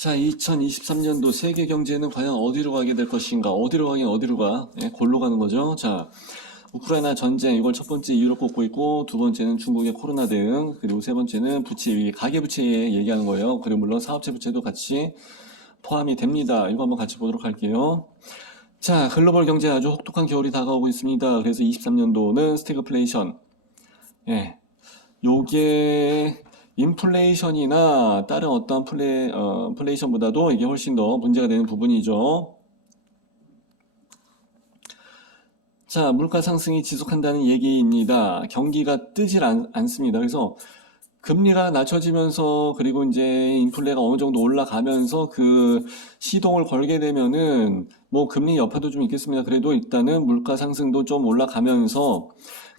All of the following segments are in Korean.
자, 2023년도 세계 경제는 과연 어디로 가게 될 것인가? 어디로 가긴 어디로 가? 예, 골로 가는 거죠. 자, 우크라이나 전쟁, 이걸 첫 번째 이유로 꼽고 있고, 두 번째는 중국의 코로나 대응, 그리고 세 번째는 부채 위기, 가계부채 얘기하는 거예요. 그리고 물론 사업체 부채도 같이 포함이 됩니다. 이거 한번 같이 보도록 할게요. 자, 글로벌 경제 아주 혹독한 겨울이 다가오고 있습니다. 그래서 23년도는 스태그플레이션. 예, 요게 인플레이션이나 다른 어떤 플레이션보다도 이게 훨씬 더 문제가 되는 부분이죠. 자, 물가 상승이 지속한다는 얘기입니다. 경기가 뜨질 않습니다. 그래서 금리가 낮춰지면서 그리고 이제 인플레가 어느 정도 올라가면서 그 시동을 걸게 되면은 뭐 금리 여파도 좀 있겠습니다. 그래도 일단은 물가 상승도 좀 올라가면서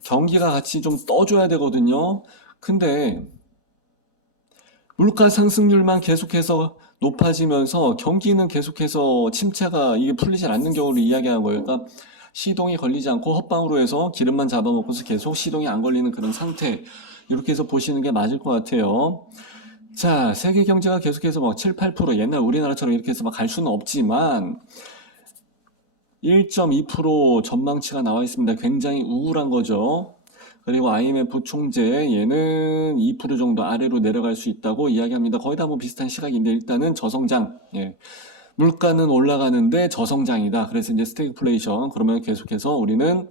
경기가 같이 좀 떠줘야 되거든요. 근데 물가 상승률만 계속해서 높아지면서 경기는 계속해서 침체가 이게 풀리지 않는 경우를 이야기하는 거예요. 그러니까 시동이 걸리지 않고 헛방으로 해서 기름만 잡아먹고서 계속 시동이 안 걸리는 그런 상태. 이렇게 해서 보시는 게 맞을 것 같아요. 자, 세계 경제가 계속해서 막 7, 8% 옛날 우리나라처럼 이렇게 해서 막 갈 수는 없지만 1.2% 전망치가 나와 있습니다. 굉장히 우울한 거죠. 그리고 IMF 총재 얘는 2% 정도 아래로 내려갈 수 있다고 이야기합니다. 거의 다 뭐 비슷한 시각인데 일단은 저성장. 예. 물가는 올라가는데 저성장이다. 그래서 이제 스태그플레이션. 그러면 계속해서 우리는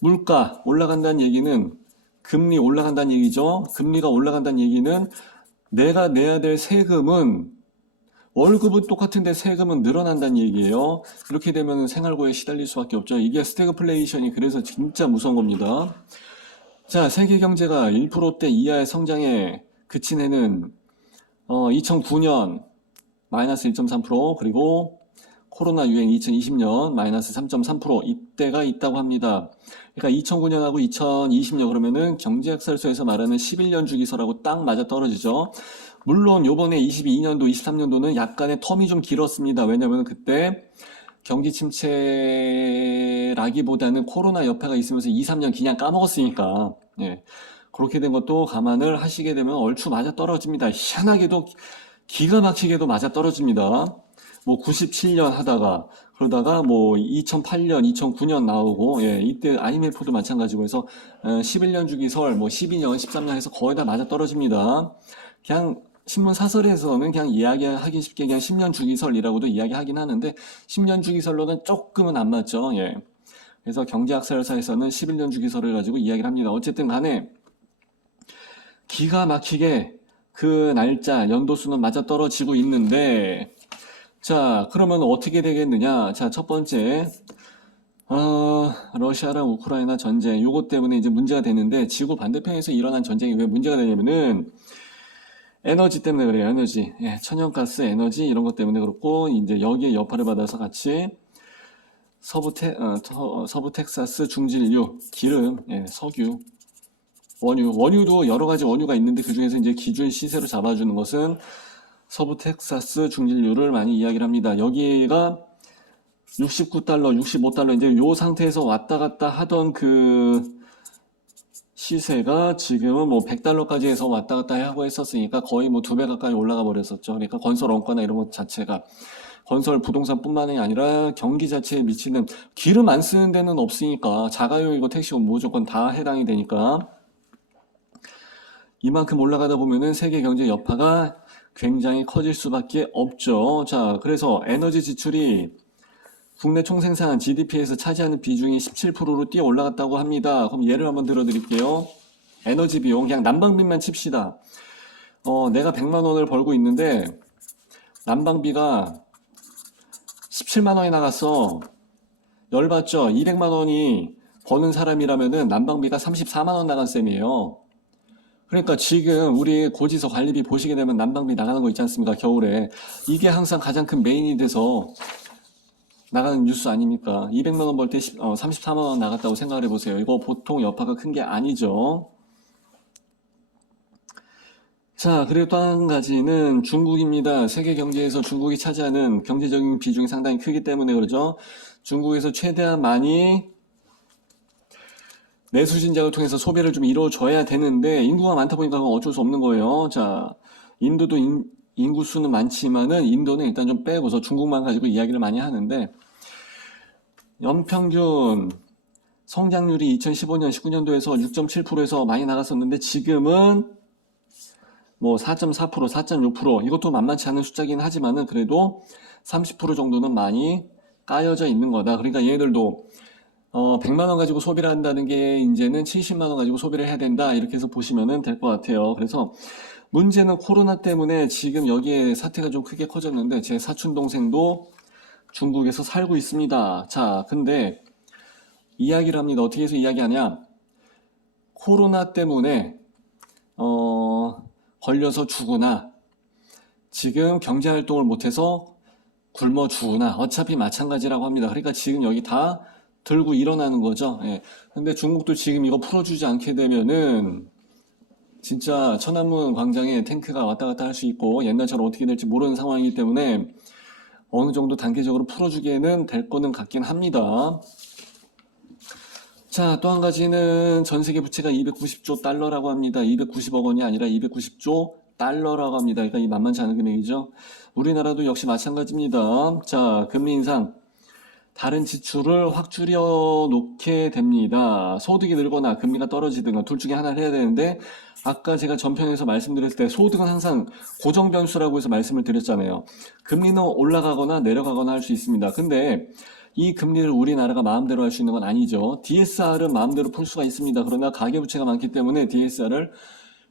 물가 올라간다는 얘기는 금리 올라간다는 얘기죠. 금리가 올라간다는 얘기는 내가 내야 될 세금은 월급은 똑같은데 세금은 늘어난다는 얘기예요. 이렇게 되면 생활고에 시달릴 수밖에 없죠. 이게 스태그플레이션이 그래서 진짜 무서운 겁니다. 자, 세계 경제가 1%대 이하의 성장에 그친 해는 2009년 마이너스 1.3% 그리고 코로나 유행 2020년 마이너스 3.3% 이때가 있다고 합니다. 그러니까 2009년하고 2020년 그러면은 경제학살서에서 말하는 11년 주기설하고 딱 맞아 떨어지죠. 물론 요번에 22년도, 23년도는 약간의 텀이 좀 길었습니다. 왜냐면 그때 경기 침체라기보다는 코로나 여파가 있으면서 2, 3년 그냥 까먹었으니까 예. 그렇게 된 것도 감안을 하시게 되면 얼추 맞아 떨어집니다. 희한하게도 기가 막히게도 맞아 떨어집니다. 뭐 97년 하다가 그러다가 뭐 2008년, 2009년 나오고 예, 이때 IMF도 마찬가지고 해서 11년 주기설, 뭐 12년, 13년 해서 거의 다 맞아 떨어집니다. 그냥 신문 사설에서는 그냥 이야기하기 쉽게 그냥 10년 주기설이라고도 이야기하긴 하는데 10년 주기설로는 조금은 안 맞죠. 예. 그래서 경제학설사에서는 11년 주기설을 가지고 이야기를 합니다. 어쨌든 간에 기가 막히게 그 날짜, 연도수는 맞아 떨어지고 있는데 자, 그러면 어떻게 되겠느냐? 자, 첫 번째, 러시아랑 우크라이나 전쟁, 요것 때문에 이제 문제가 되는데, 지구 반대편에서 일어난 전쟁이 왜 문제가 되냐면은, 에너지 때문에 그래요, 에너지. 예, 천연가스, 에너지, 이런 것 때문에 그렇고, 이제 여기에 여파를 받아서 같이 서부 텍사스 중진류, 기름, 예, 석유, 원유도 여러 가지 원유가 있는데, 그 중에서 이제 기준 시세로 잡아주는 것은 서부 텍사스 중진류를 많이 이야기를 합니다. 여기가 69달러, 65달러 이제 요 상태에서 왔다 갔다 하던 그 시세가 지금은 뭐 100달러까지 해서 왔다 갔다 하고 했었으니까 거의 뭐 2배 가까이 올라가 버렸었죠. 그러니까 건설 원가나 이런 것 자체가 건설 부동산뿐만이 아니라 경기 자체에 미치는 기름 안 쓰는 데는 없으니까 자가용이고 택시고 무조건 다 해당이 되니까 이만큼 올라가다 보면은 세계 경제 여파가 굉장히 커질 수밖에 없죠. 자, 그래서 에너지 지출이 국내 총생산 GDP에서 차지하는 비중이 17%로 뛰어 올라갔다고 합니다. 그럼 예를 한번 들어드릴게요. 에너지 비용, 그냥 난방비만 칩시다. 내가 100만 원을 벌고 있는데 난방비가 17만 원이 나갔어. 열받죠? 200만 원이 버는 사람이라면은 난방비가 34만 원 나간 셈이에요. 그러니까 지금 우리 고지서 관리비 보시게 되면 난방비 나가는 거 있지 않습니까? 겨울에. 이게 항상 가장 큰 메인이 돼서 나가는 뉴스 아닙니까? 200만 원 벌 때 34만 원 나갔다고 생각을 해보세요. 이거 보통 여파가 큰 게 아니죠. 자, 그리고 또 한 가지는 중국입니다. 세계 경제에서 중국이 차지하는 경제적인 비중이 상당히 크기 때문에 그러죠. 중국에서 최대한 많이 내수 진작을 통해서 소비를 좀 이루어줘야 되는데 인구가 많다 보니까 어쩔 수 없는 거예요. 자, 인도도 인구수는 많지만은 인도는 일단 좀 빼고서 중국만 가지고 이야기를 많이 하는데 연평균 성장률이 2015년, 19년도에서 6.7%에서 많이 나갔었는데 지금은 뭐 4.4%, 4.6% 이것도 만만치 않은 숫자긴 하지만은 그래도 30% 정도는 많이 까여져 있는 거다. 그러니까 얘들도 100만 원 가지고 소비를 한다는 게 이제는 70만 원 가지고 소비를 해야 된다. 이렇게 해서 보시면 될 것 같아요. 그래서 문제는 코로나 때문에 지금 여기에 사태가 좀 크게 커졌는데 제 사촌 동생도 중국에서 살고 있습니다. 자, 근데 이야기를 합니다. 어떻게 해서 이야기하냐? 코로나 때문에 걸려서 죽으나 지금 경제활동을 못해서 굶어 죽으나 어차피 마찬가지라고 합니다. 그러니까 지금 여기 다 들고 일어나는 거죠. 예. 근데 중국도 지금 이거 풀어주지 않게 되면은 진짜 천안문 광장에 탱크가 왔다 갔다 할 수 있고 옛날처럼 어떻게 될지 모르는 상황이기 때문에 어느 정도 단계적으로 풀어주기에는 될 거는 같긴 합니다. 자, 또 한 가지는 전 세계 부채가 290조 달러라고 합니다. 290억 원이 아니라 290조 달러라고 합니다. 그러니까 이 만만치 않은 금액이죠. 우리나라도 역시 마찬가지입니다. 자, 금리 인상. 다른 지출을 확 줄여 놓게 됩니다. 소득이 늘거나 금리가 떨어지거나 둘 중에 하나를 해야 되는데 아까 제가 전편에서 말씀드렸을 때 소득은 항상 고정 변수라고 해서 말씀을 드렸잖아요. 금리는 올라가거나 내려가거나 할 수 있습니다. 근데 이 금리를 우리나라가 마음대로 할 수 있는 건 아니죠. DSR은 마음대로 풀 수가 있습니다. 그러나 가계부채가 많기 때문에 DSR을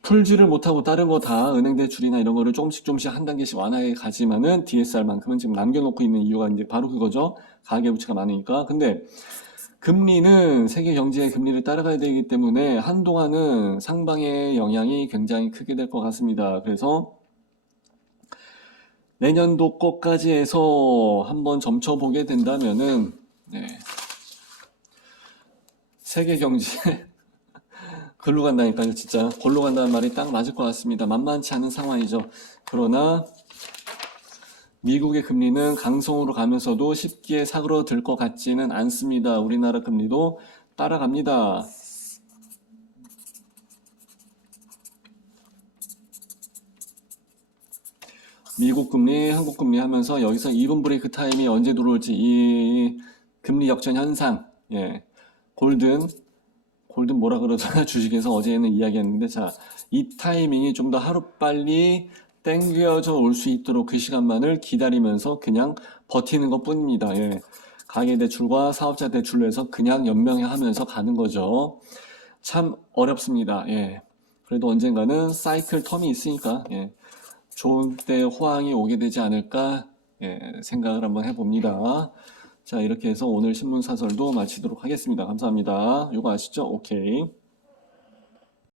풀지를 못하고 다른 거 다 은행 대출이나 이런 거를 조금씩 한 단계씩 완화해 가지만은 DSR만큼은 지금 남겨놓고 있는 이유가 이제 바로 그거죠. 가계부채가 많으니까. 근데 금리는 세계 경제의 금리를 따라가야 되기 때문에 한동안은 상방의 영향이 굉장히 크게 될 것 같습니다. 그래서 내년도 거까지 해서 한번 점쳐보게 된다면은 네. 세계 경제 글로 간다니까요. 진짜 골로 간다는 말이 딱 맞을 것 같습니다. 만만치 않은 상황이죠. 그러나 미국의 금리는 강성으로 가면서도 쉽게 사그러들 것 같지는 않습니다. 우리나라 금리도 따라갑니다. 미국 금리, 한국 금리 하면서 여기서 이븐 브레이크 타임이 언제 들어올지 이 금리 역전 현상, 예, 골든 뭐라 그러더라 주식에서 어제는 이야기했는데 자, 이 타이밍이 좀 더 하루빨리 땡겨져 올 수 있도록 그 시간만을 기다리면서 그냥 버티는 것 뿐입니다. 예. 가계대출과 사업자 대출로 해서 그냥 연명하면서 가는 거죠. 참 어렵습니다. 예. 그래도 언젠가는 사이클 텀이 있으니까 예. 좋은 때 호황이 오게 되지 않을까 예, 생각을 한번 해봅니다. 자, 이렇게 해서 오늘 신문 사설도 마치도록 하겠습니다. 감사합니다. 이거 아시죠? 오케이.